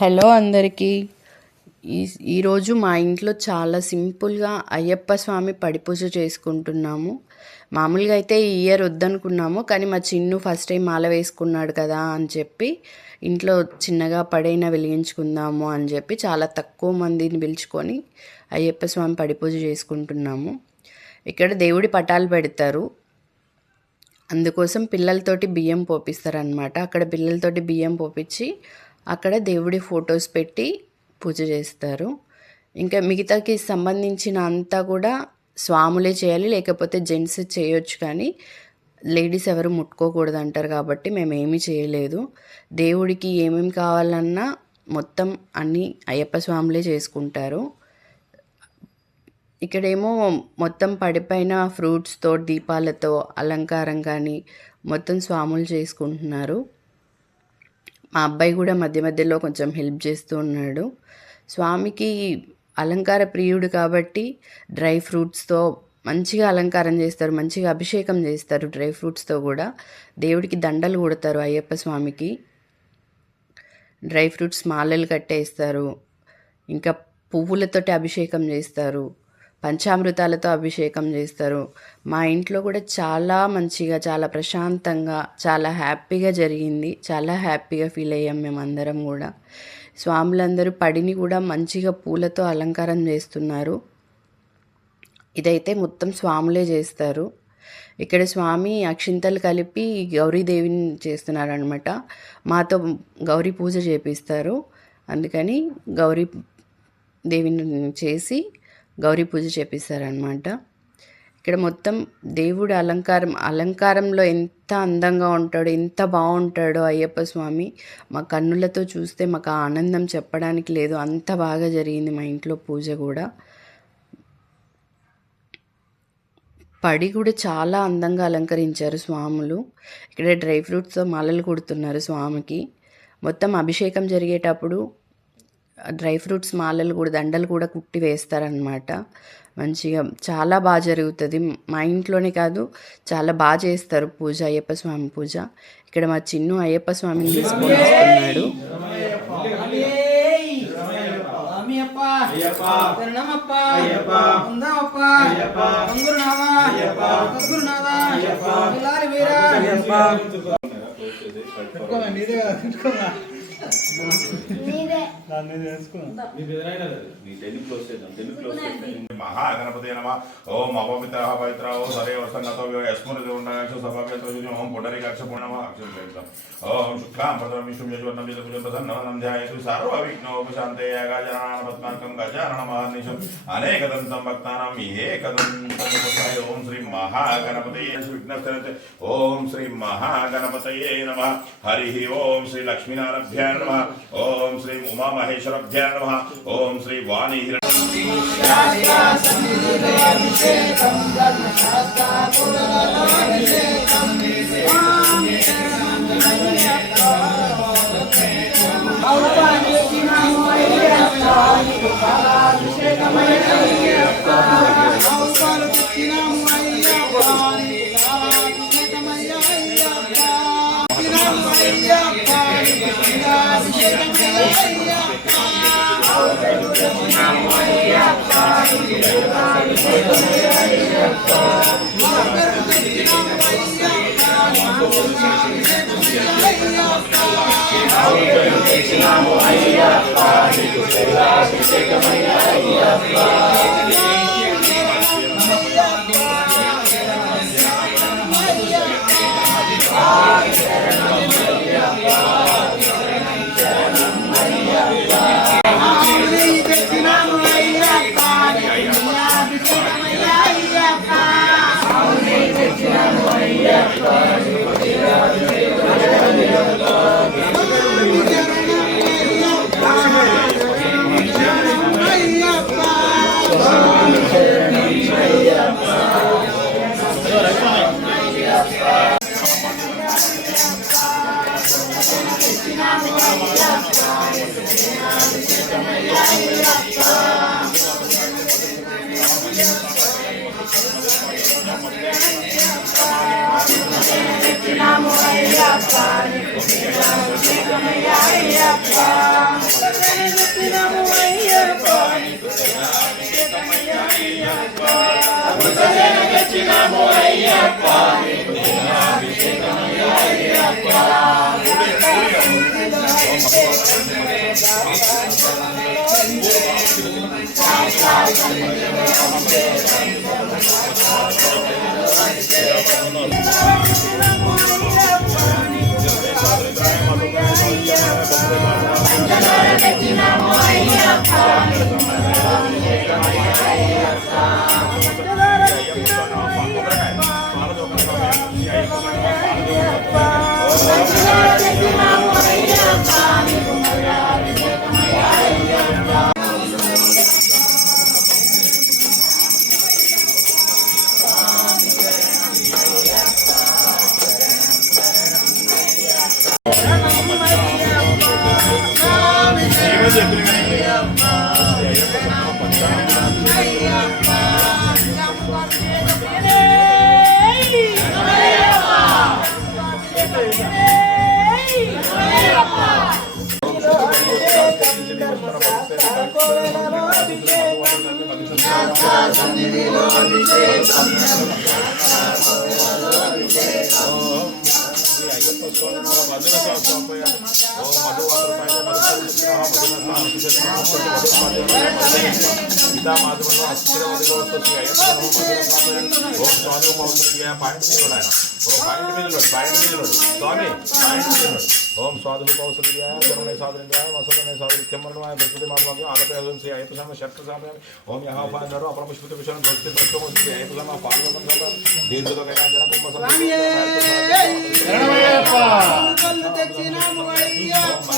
Hello అందరికీ. ఈరోజు మా ఇంట్లో చాలా సింపుల్గా అయ్యప్ప స్వామి పడిపూజ చేసుకుంటున్నాము. మామూలుగా అయితే ఈ ఇయర్ వద్దనుకున్నాము, కానీ మా చిన్ను ఫస్ట్ టైం మాల వేసుకున్నాడు కదా అని చెప్పి ఇంట్లో చిన్నగా పడైనా వెలిగించుకుందాము అని చెప్పి చాలా తక్కువ మందిని పిలుచుకొని అయ్యప్ప స్వామి పడిపూజ చేసుకుంటున్నాము. ఇక్కడ దేవుడి పటాలు పెడతారు, అందుకోసం పిల్లలతోటి బియ్యం పోపిస్తారనమాట. అక్కడ పిల్లలతోటి బియ్యం పోపించి అక్కడ దేవుడి ఫొటోస్ పెట్టి పూజ చేస్తారు. ఇంకా మిగతాకి సంబంధించిన అంతా కూడా స్వాములే చేయాలి, లేకపోతే జెంట్స్ చేయొచ్చు, కానీ లేడీస్ ఎవరు ముట్టుకోకూడదు అంటారు కాబట్టి మేము ఏమీ చేయలేదు. దేవుడికి ఏమేమి కావాలన్నా మొత్తం అన్నీ అయ్యప్ప స్వాములే చేసుకుంటారు. ఇక్కడేమో మొత్తం పడిపైన ఫ్రూట్స్తో దీపాలతో అలంకారం కానీ మొత్తం స్వాములు చేసుకుంటున్నారు. మా అబ్బాయి కూడా మధ్య మధ్యలో కొంచెం హెల్ప్ చేస్తూ ఉన్నాడు. స్వామికి అలంకార ప్రియుడు కాబట్టి డ్రై ఫ్రూట్స్తో మంచిగా అలంకారం చేస్తారు, మంచిగా అభిషేకం చేస్తారు. డ్రై ఫ్రూట్స్తో కూడా దేవుడికి దండలు కొడతారు. అయ్యప్ప స్వామికి డ్రై ఫ్రూట్స్ మాలలు కట్టేస్తారు, ఇంకా పువ్వులతోటి అభిషేకం చేస్తారు, పంచామృతాలతో అభిషేకం చేస్తారు. మా ఇంట్లో కూడా చాలా మంచిగా, చాలా ప్రశాంతంగా, చాలా హ్యాపీగా జరిగింది. చాలా హ్యాపీగా ఫీల్ అయ్యాం మేమందరం కూడా. స్వాములందరూ పడిని కూడా మంచిగా పూలతో అలంకారం చేస్తున్నారు. ఇదైతే మొత్తం స్వాములే చేస్తారు. ఇక్కడ స్వామి అక్షింతలు కలిపి గౌరీదేవిని చేస్తున్నారనమాట. మాతో గౌరీ పూజ చేపిస్తారు, అందుకని గౌరీ దేవిని చేసి గౌరీ పూజ చేపిస్తారనమాట. ఇక్కడ మొత్తం దేవుడు అలంకారంలో ఎంత అందంగా ఉంటాడో, ఎంత బాగుంటాడో అయ్యప్ప స్వామి. మా కన్నులతో చూస్తే మాకు ఆ ఆనందం చెప్పడానికి లేదు, అంత బాగా జరిగింది మా ఇంట్లో పూజ కూడా. పడి కూడా చాలా అందంగా అలంకరించారు స్వాములు. ఇక్కడ డ్రై ఫ్రూట్స్తో మాలలు కుడుతున్నారు స్వామికి. మొత్తం అభిషేకం జరిగేటప్పుడు డ్రై ఫ్రూట్స్ మాలలు కూడా, దండలు కూడా కుట్టి వేస్తారనమాట. మంచిగా చాలా బాగా జరుగుతుంది. మా ఇంట్లోనే కాదు, చాలా బాగా చేస్తారు పూజ, అయ్యప్ప స్వామి పూజ. ఇక్కడ మా చిన్ను అయ్యప్ప స్వామిని తీసుకొని వస్తున్నాడు. महागणपति नमः ओम अपवित्र पवित्र सदैव संगतो स्मृति ओम पुंडरीकाक्ष नमः ओम शुक्लां भद्रं विष्णुं यजुर्नं प्रसन्नं ध्यायतु सर्वविघ्नोपशान्तये गजाननं पद्मार्कं गजाननमहर्निशम् अनेकदन्तं भक्तानां एकदन्तं ओम श्री महागणपतये विघ्नस्तनते ओम श्री महागणपतये नमः हरि ओम श्री लक्ष्मीनारायणाभ्यां नमः ओम श्री उमा महेश्वराभ्यां नमः ओम श्री वाणी Namo Ayyappa, ओम स्वादु कौसल्याय करुणे साधुन्द्राय वसुदेवाय साधुत्यमर्णवाय बृहस्पति माधवाय आदपयासं श्री अय्यप्पस्वामी शक्तिसामयामि ओम यः पादरो अपरपुष्पित विषयं गोष्ठि तत्त्वं श्री अय्यप्पस्वामी पादकं सर्व दीर्घदोगयाञ्जन कुम्भसं शरणमय्यप्प कल्लु तेच्चिनामु अय्यप्प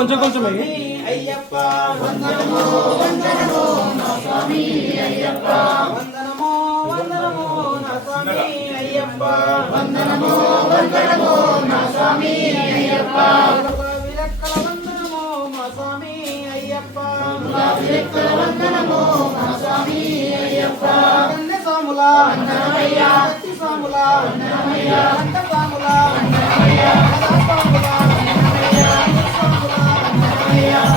కొంచెం కొంచెం అయ్యప్ప వందనమో వందనమో నా స్వామి అయ్యప్ప వందనమో వందనమో నా స్వామి అయ్యప్ప వందనమో వందనమో నా స్వామి అయ్యప్ప విరక్కల వందనమో మా స్వామి అయ్యప్ప విరక్కల వందనమో మా స్వామి అయ్యప్ప కన్నె స్వాముల వందనమయ్య సత్య స్వాముల వందనమయ్య అంత స్వాముల వందనమయ్య సదా స్వాముల వందనమయ్య స్వాముల వందనమయ్య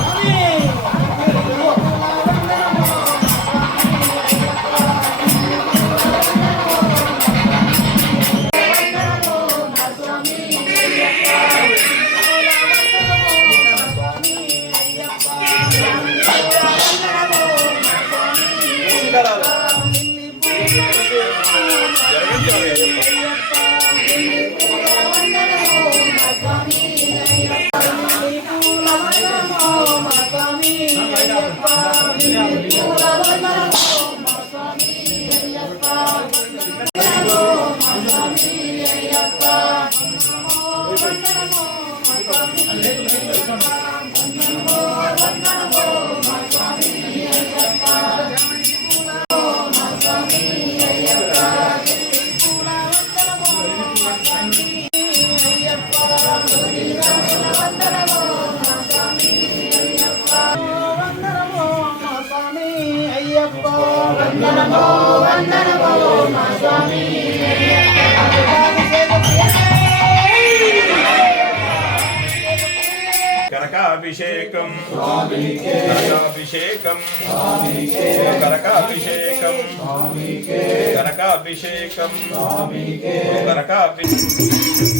వందనమో వందనమో మా స్వామి కనకాభిషేకం కనకాభిషేకం కనకాభిషేకం కనకాభిషేకం కనకాభిషేకం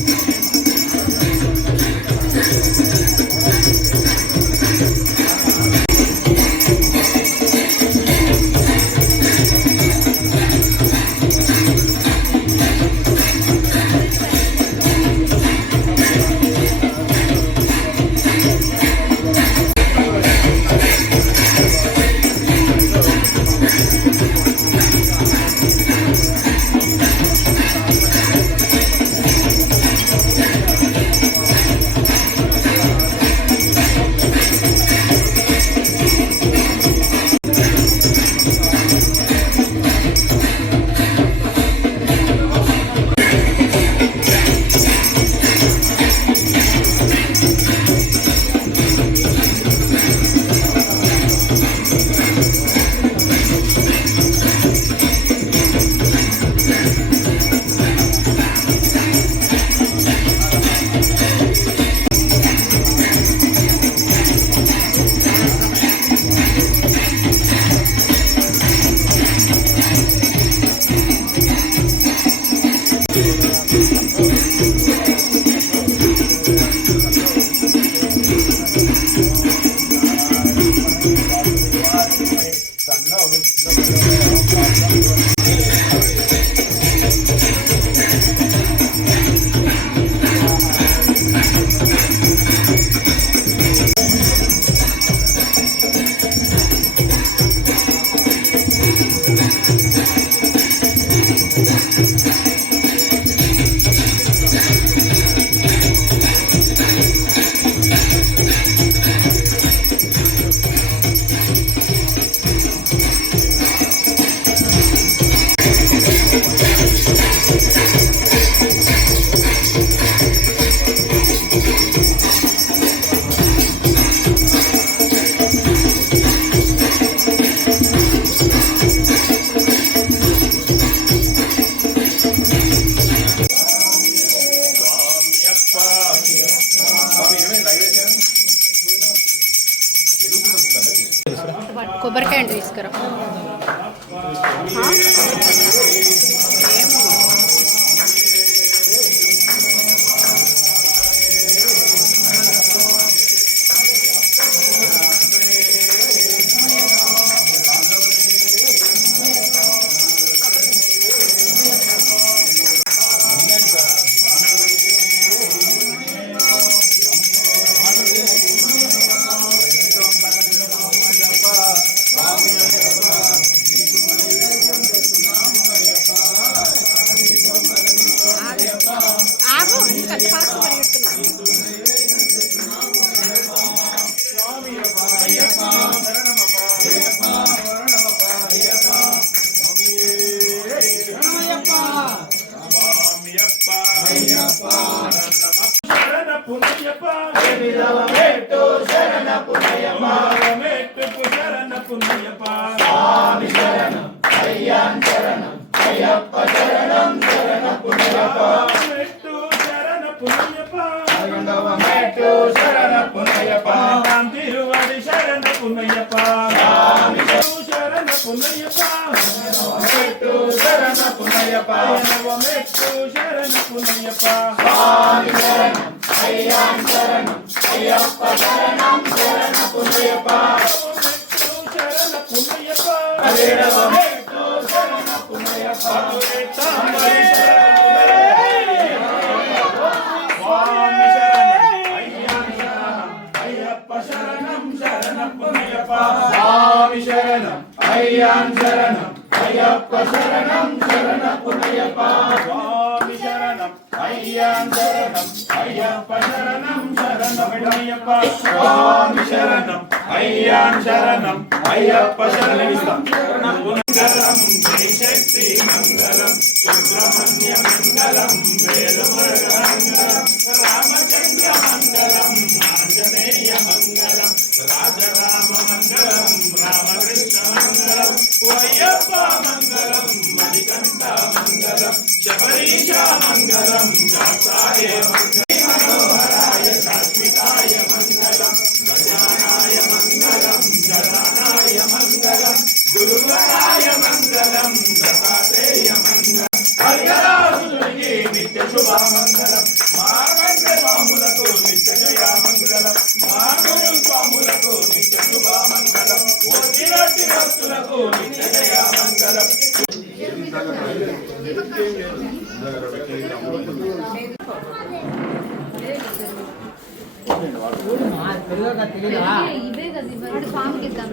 కొబ్బరికాయ తీసుకురా. పున్నయ్యప్ప స్వామి శరణం అయ్యాన్ శరణం అయ్యప్ప శరణం శరణ పున్నయ్యప్ప మెట్టు శరణ పున్నయ్యప్ప మెట్టు శరణ పున్నయ్యప్ప తిరువడి శరణ పున్నయ్యప్ప స్వామి శరణ పున్నయ్యప్ప మెట్టు శరణ పున్నయ్యప్ప మెట్టు శరణ పున్నయ్యప్ప స్వామి శరణం అయ్యాన్ శరణం అయ్యప్ప శరణం శరణ పున్నయ్యప్ప మెట్టు శరణ పున్నయ్యప్ప మెట్టు శరణ పున్నయ్యప్ప స్వామి శరణం అయ్యాన్ శరణం అయ్యప్ప శరణం శరణ పున్నయ్యప్ప స్వామి శరణం అయ్యాన్ శరణం అయ్యప్ప శరణం శరణ పున్నయ్యప్ప స్వామి శరణం అయ్యాన్ శరణం అయ్యప్ప శరణం శరణ పున్నయ్యప్ప స్వామి శరణం అయ్యాన్ శరణం అయ్యప్ప శరణం మంగళం జై శక్తి మంగళం సుబ్రహ్మణ్య మంగళం వేదమురళ మంగళం రామచంద్ర మంగళం ఆంజనేయ మంగళం రాజరామ మంగళం రామకృష్ణ మంగళం అయ్యప్ప మంగళం మణికంఠ మంగళం శబరీష మంగళం దాసాయ మంగళం మనోహరాయ సాత్వికాయ మంగళం గజానాయ మంగళం జనానాయ మంగళం గురువరాయ మంగళం దత్తాత్రేయ మంగళం హరిహరాసురునికి నిత్య శుభ మంగళం మార్గండ స్వాములకు నిత్య జయ మంగళం మార్గండ స్వాములకు నిత్య శుభ మంగళం వచ్చినట్టి భక్తులకు నిత్య జయ మంగళం ఇవే కదా ఇవ్వండి స్వామికి ఇద్దాం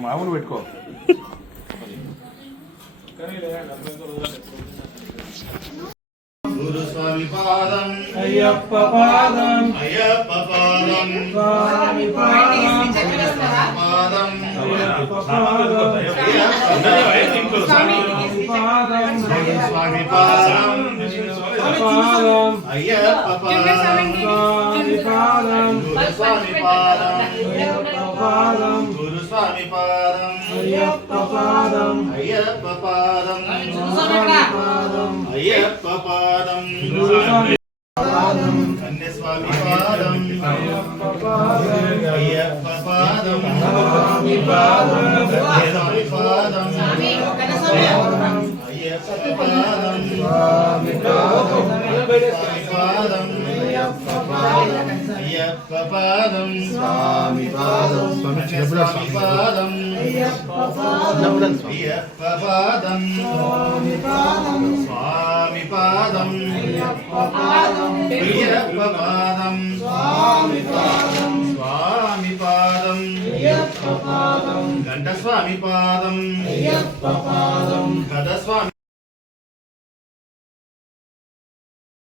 మామూలు పెట్టుకో గురుస్వామి పాదం అయ్యప్ప పాదం అయ్యప్ప పాదం స్వామి పాదం పాదం అయ్యప్ప పాదం స్వామి పాదం పాదం అయ్యప్ప పాదం స్వామి పాదం గురుస్వామి పాదం అయ్యప్ప పాదం గురుస్వామి పాదం అయ్యప్ప పాదం అయ్యప్ప పాదం పాదం అయ్యప్ప పాదం గురుస్వామి పాదం కన్యస్వామి పాదం అయ్యప్ప పాదం అయ్యప్ప పాదం స్వామి పాదం స్వామి పాదం అయ్యప్ప పాదం స్వామి పాదం స్వామి పాదం అయ్యప్ప పాదం అయ్యప్ప పాదం స్వామి పాదం స్వామి పాదం అయ్యప్ప పాదం అయ్యప్ప పాదం స్వామి పాదం స్వామి పాదం అయ్యప్ప పాదం అయ్యప్ప పాదం స్వామి పాదం స్వామి పాదం అయ్యప్ప పాదం గంట స్వామి పాదం అయ్యప్ప పాదం గద స్వామి